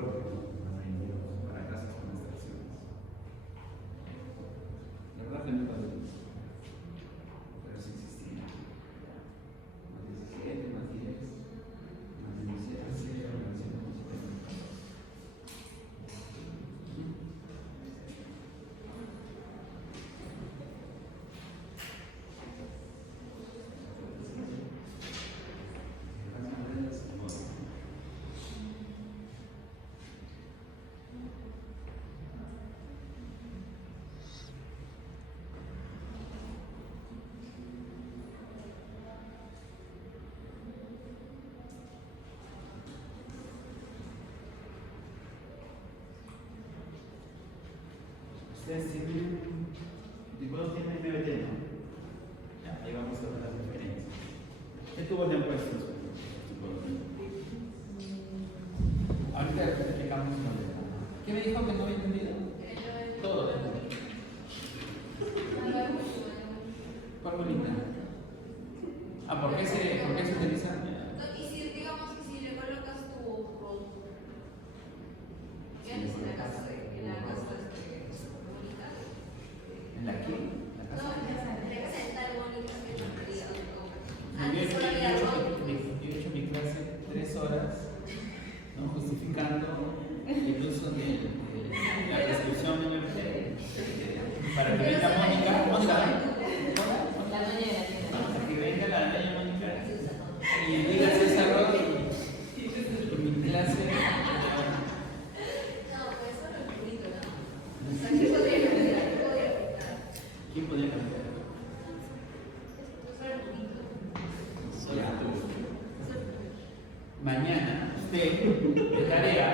propio, para casos con extracciones. La verdad que nunca lo vi, pero sí existía. Más 17, más 10, más 17, más 17. Ustedes tienen, todos tienen MBT, ¿no? Ya, ahí vamos a ver las diferencias. ¿Qué tubos le han puesto? Ahorita explicamos con el. ¿Qué me dijo que no había entendido? Todo lo entendí. ¿Cuál bonita? Ah, ¿por qué se utiliza? Y si, digamos, que si le colocas tu ¿qué es en la casa bonita? ¿En la qué? No, en la casa de tal bonita que no quería Yo antes solo había he hecho mi clase 3 horas, ¿no? Justificando el uso de la prescripción para que venga Mónica. la dueña de la tienda. Para que venga la doña Mónica y diga César en mi clase. No, pues solo el purito, ¿no? O sea, ¿qué podría cambiar? ¿Qué podría afectar? ¿Quién podría cambiar? Solo el purito. Ya. Mañana usted de tarea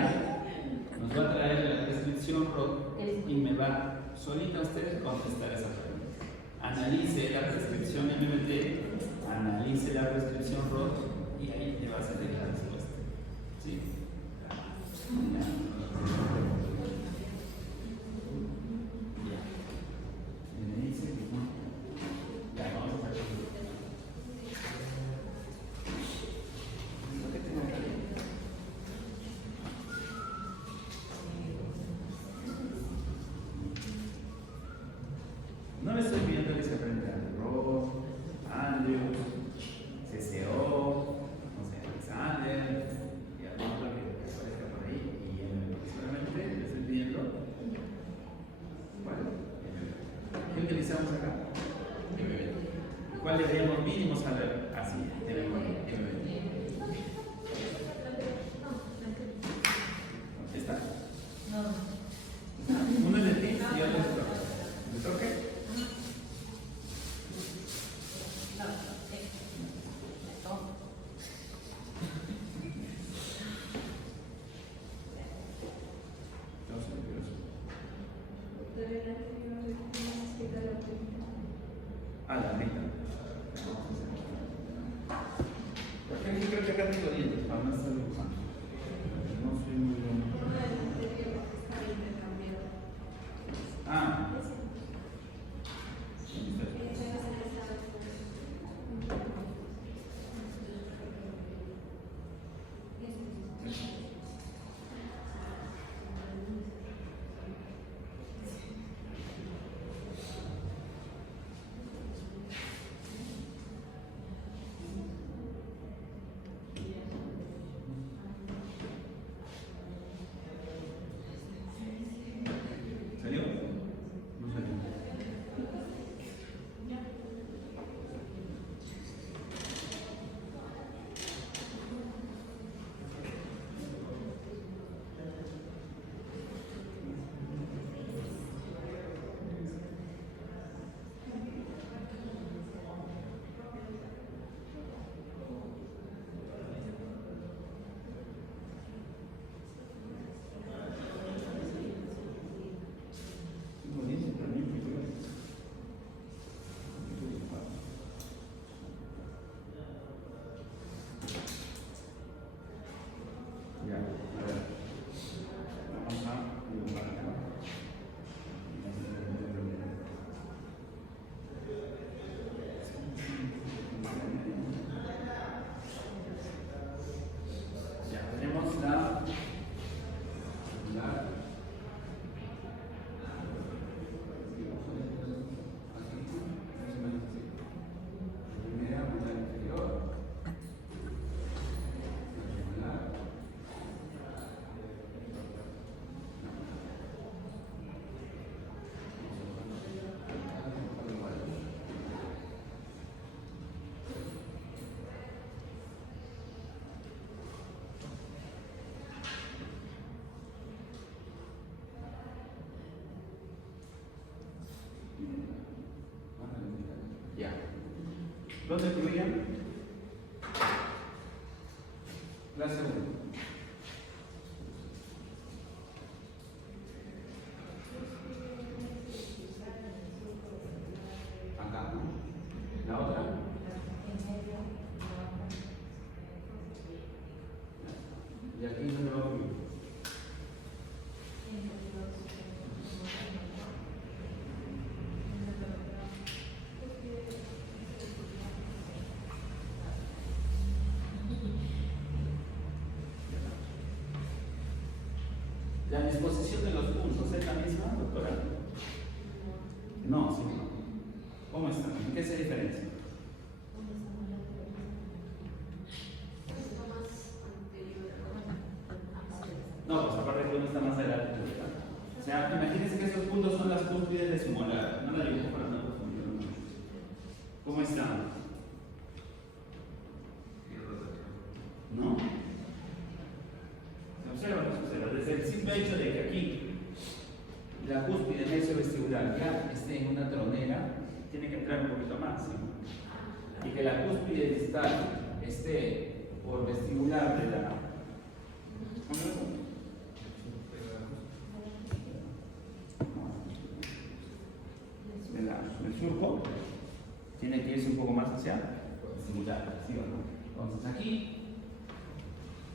nos va a traer la prescripción ROT y me va solita usted contestar esa pregunta. Analice la prescripción MBT, analice la prescripción ROT y ahí le va a salir la respuesta. ¿Sí? Ya. Me dice que no. Ya, vamos a ver. Lo que tengo que hacer. No le estoy pidiendo que se aprenda Rob, Andrews, CCO, no sé, Alexander y algún otro que aparezca por ahí. Y solamente le estoy pidiendo. ¿Cuál? ¿Qué utilizamos acá? ¿Cuál deberíamos mínimo saber? Así, debemos. ¿Está? Uno es de ti y otro es de toque. ¿De toque? Ah, la meta. Porque yo creo que acá tengo dientes para no estar dibujando. No soy muy bueno. Ah. ¿Salió? No salió. Bonito también, ya, a ver. Vamos a dibujar acá. Ya tenemos la ¿Dónde fluían? Clase 1. Acá, ¿no? La otra. Y aquí no va a fluir. La disposición de los puntos es la misma, doctora. No, sí, no. ¿Cómo están? ¿En qué se diferencia? No, pues aparte que uno está más adelante. O sea, imagínense que esos puntos son las cúspides de su molar. No la dibujo para no confundirlo. ¿Cómo están? ¿No? Se observa. Desde el simple hecho de que aquí la cúspide del nexo vestibular ya esté en una tronera, tiene que entrar un poquito más, ¿sí? Y que la cúspide distal esté por vestibular de la... ¿Cómo es eso? Del surco, tiene que irse un poco más hacia vestibular, ¿sí o no? Entonces aquí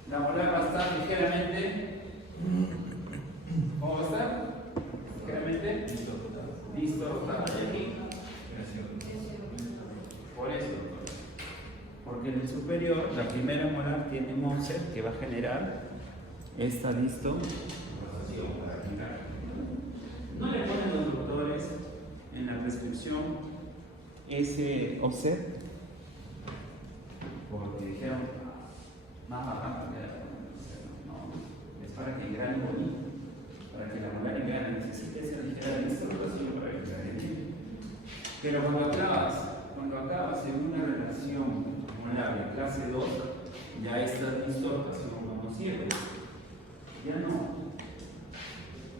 la molar va a estar ligeramente, ¿cómo va a estar? Ligeramente distorsionada. Y aquí, por eso, porque en el superior la primera molar tiene un offset que va a generar esta distorsión. No le ponen los doctores en la prescripción ese offset porque dijeron más bajante, no, es para que engrane bonito, para que la molar engrane, necesite esa ligera distorsión para que engrane bien. Pero cuando acabas en una relación molar de clase 2, ya esta distorsión no sirve, ya no.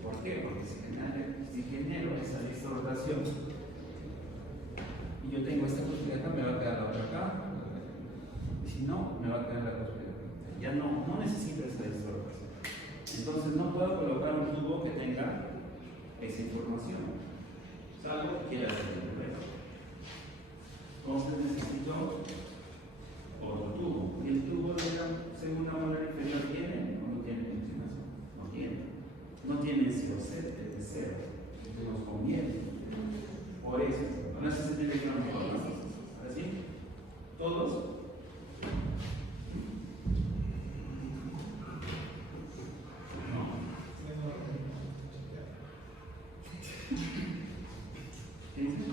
¿Por qué? Porque si genero esa distorsión y yo tengo esta cúspide acá, me va a quedar la otra acá, y si no, me va a quedar la cúspide acá. Ya no necesito esa distorsión. Entonces no puedo colocar un tubo que tenga esa información, salvo que quiera hacer el resto. Entonces necesito otro tubo. ¿Y el tubo de la segunda molar inferior tiene o no tiene tensionación? No tiene. No tiene COC de cero, que nos conviene. Por eso, ahora sí se tiene que ir a un poco más. ¿Ahora sí? ¿Todos? ¿Qué dice?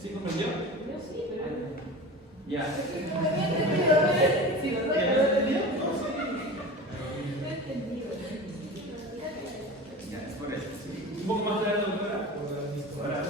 ¿Sí comprendió? Ya. Ya, es por eso. Un poco más claro, doctora. Ahora.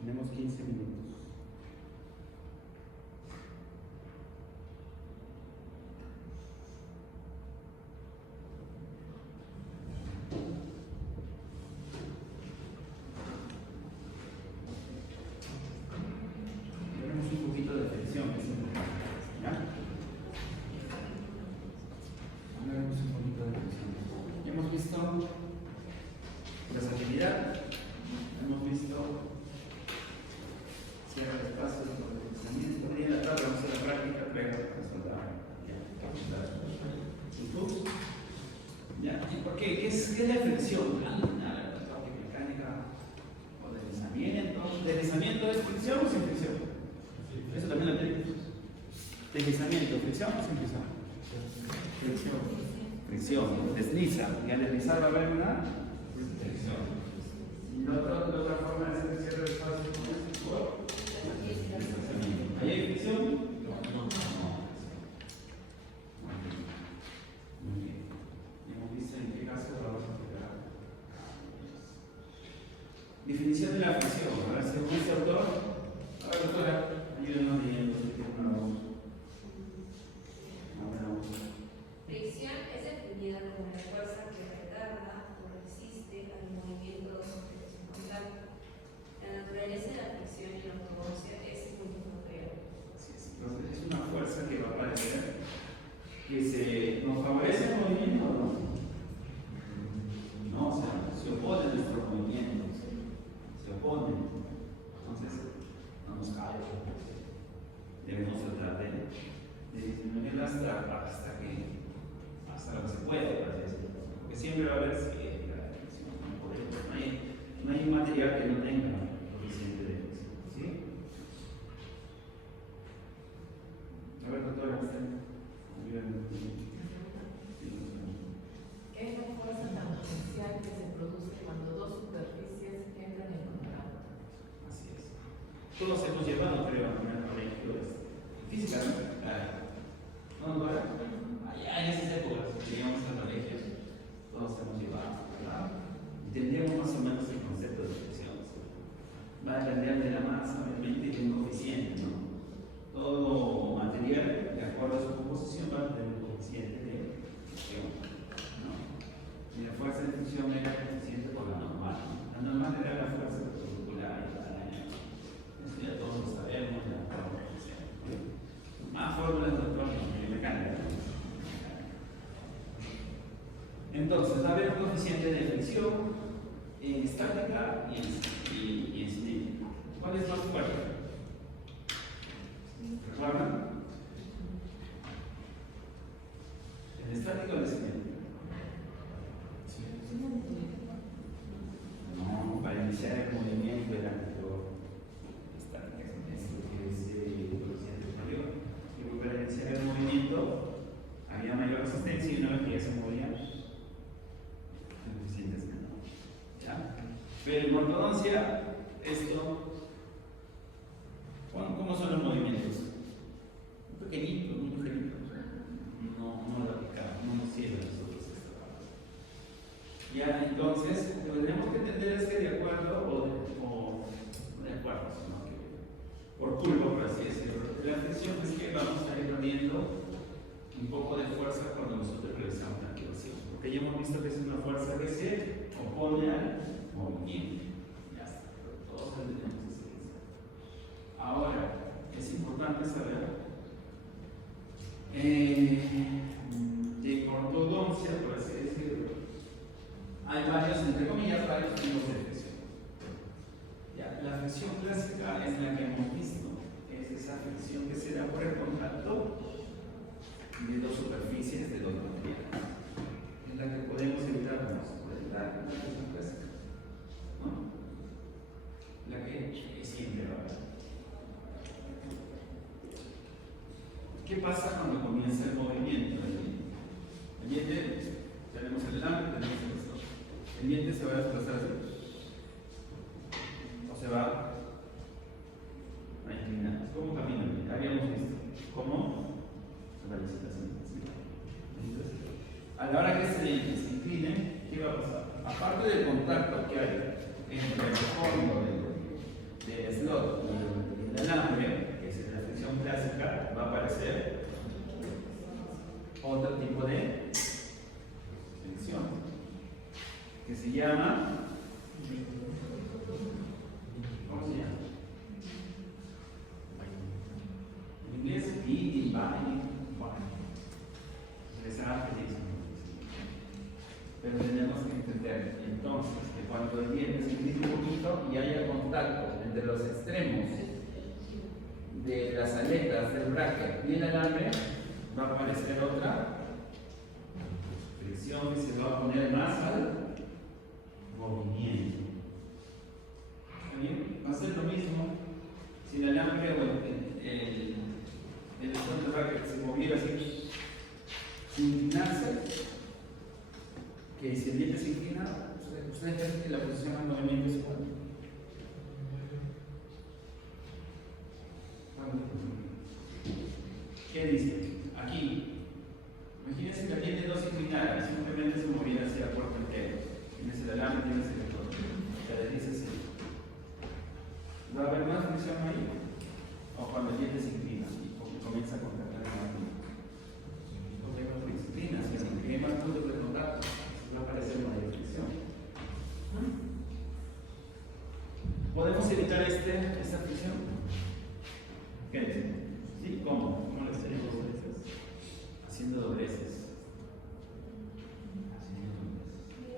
Tenemos 15 minutos. Tenemos un poquito de tensión, que es importante. ¿Ya? Hagamos un poquito de tensión. Hemos visto versatilidad, hemos visto cierra el espacio por el pensamiento. Hoy en la tarde vamos a hacer la práctica, pega, resolver. ¿Y tú? ¿Ya? ¿Y por qué? ¿Qué es la fricción? Nada, mecánica o deslizamiento. ¿Deslizamiento es fricción o sin fricción? Eso también lo tenemos. ¿Deslizamiento, fricción o sin fricción? Fricción. fricción, desliza, y al deslizar va a haber una fricción. Y la otra forma de hacer el cierre del espacio es por deslizamiento. ¿Ahí hay fricción? No. Muy bien. Hemos visto en qué caso vamos a aplicar. Definición de la fricción. Ahora, según este autor, a ver, doctora, ayúdenos leyendo. Fricción es definida como la fuerza que retarda o resiste al movimiento de dos objetos en contacto. La naturaleza de la fricción y la ortodoxia es multifactorial. Entonces, es una fuerza que va a aparecer que nos favorece el movimiento o no. No, o sea, se opone a nuestros movimientos. Se opone. Entonces, no nos cae. Debemos tratar de disminuirla hasta lo que se puede, porque siempre va a haber la fricción. No hay un material que no tenga coeficiente de fricción. ¿Sí? A ver, doctora, ¿Qué es la fuerza tangencial que se produce cuando dos superficies entran en contacto? Así es. Todos hemos llevado, creo, a una colegio física, ¿no? ¿No, doctora? Allá en esas épocas, llegamos a colegios, todos hemos llevado, ¿verdad? Y tendríamos más o menos el concepto de fricción. Va a depender de la masa, obviamente, y de un coeficiente, ¿no? Todo material, de acuerdo a su composición, va a tener un coeficiente de fricción, ¿no? Y la fuerza de fricción era coeficiente por la normal, ¿no? La normal era la fuerza circular y tal, eso ya todos lo sabemos, ya todos lo conocemos. Más fórmulas, doctor, mecánica. Entonces, va a haber un coeficiente de fricción en estática y en cinética. ¿Cuál es más fuerte? ¿Recuerdan? ¿En estática o en cinética? No, para iniciar el movimiento era mejor estática, es lo que dice el coeficiente mayor. Y para iniciar el movimiento había mayor resistencia y una vez que ya se movía, el coeficiente es menor. ¿Ya? Pero en ortodoncia, ¿cómo son los movimientos? Muy pequeñitos, muy ligeritos. No lo aplicamos, no nos sirve a nosotros esta parte. Ya, entonces, lo que tenemos que entender es que de acuerdo, no de acuerdo, sino que por curva, por así decirlo, la fricción es que vamos a ir poniendo un poco de fuerza cuando nosotros realizamos la activación, porque ya hemos visto que es una fuerza que se opone al movimiento. Ya está, pero todos entendemos ese concepto. Ahora, es importante saber de ortodoncia, por así decirlo, hay varios, entre comillas, varios tipos de fricción. Ya, la fricción clásica es la que hemos visto, es esa fricción que se da por el contacto de dos superficies de dos materiales. Es la que podemos evitarnos por la fricción clásica, ¿no? La que siempre va a haber. ¿Qué pasa cuando comienza el movimiento? El diente, tenemos el alambre, tenemos el slot. El diente se va a desplazar así, o se va a inclinar. ¿Cómo camina? Habíamos visto. ¿Cómo? Se va a decir así. Entonces, a la hora que ese diente se incline, ¿qué va a pasar? Aparte del contacto que hay entre el fondo del slot y el alambre, que es la fricción clásica, va a aparecer otro tipo de fricción que se llama, ¿cómo se llama? En inglés, binding. Pero tenemos que entender entonces que cuando el diente se incline un poquito y haya contacto entre los extremos de las aletas del bracket y el alambre, va a aparecer otra fricción que se va a poner más al movimiento. ¿Está bien? Va a ser lo mismo si el alambre o el bracket se moviera así, sin inclinarse, ¿Va a haber más fricción ahí? O cuando el diente se inclina y comienza a contactar el martillo. Inclina, si hay más puntos de contacto, va a aparecer mayor fricción. ¿Podemos evitar esta fricción? ¿Qué dicen? ¿Sí? ¿Cómo? ¿Cómo lo hacemos? Haciendo dobleces.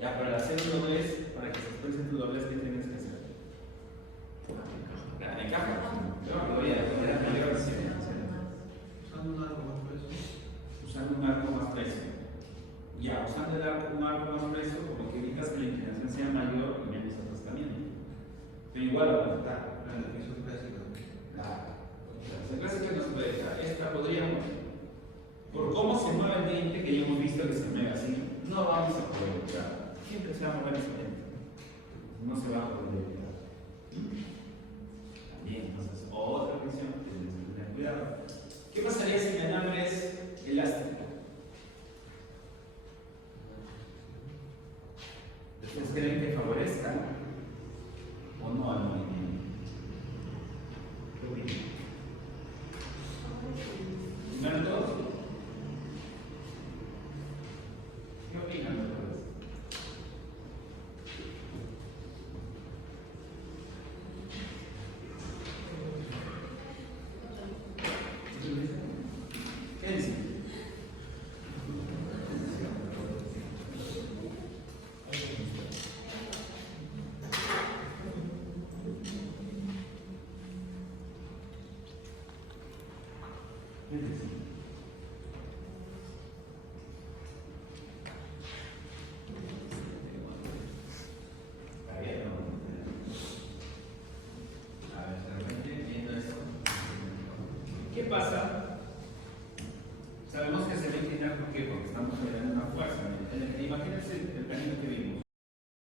Ya, para hacer un doblez, para que se exprese tu doblez, ¿qué tienes que hacer? Ya, encaja. Yo lo voy a poner a mayor fricción. Usando un arco más grueso. Usando un arco más precio. Ya, usando un arco más precio, como que evitas que la inclinación sea mayor y menos atascamiento. Pero igual va a afectar. La definición clásica. Claro. La clásica no se puede dejar. Esta podríamos, por cómo se mueve el diente, que ya hemos visto que se mueve así, no vamos a poder evitar. Siempre se va a mover ese diente. No se va a poder evitar. También, entonces, otra fricción que debes tener cuidado. ¿Qué pasaría si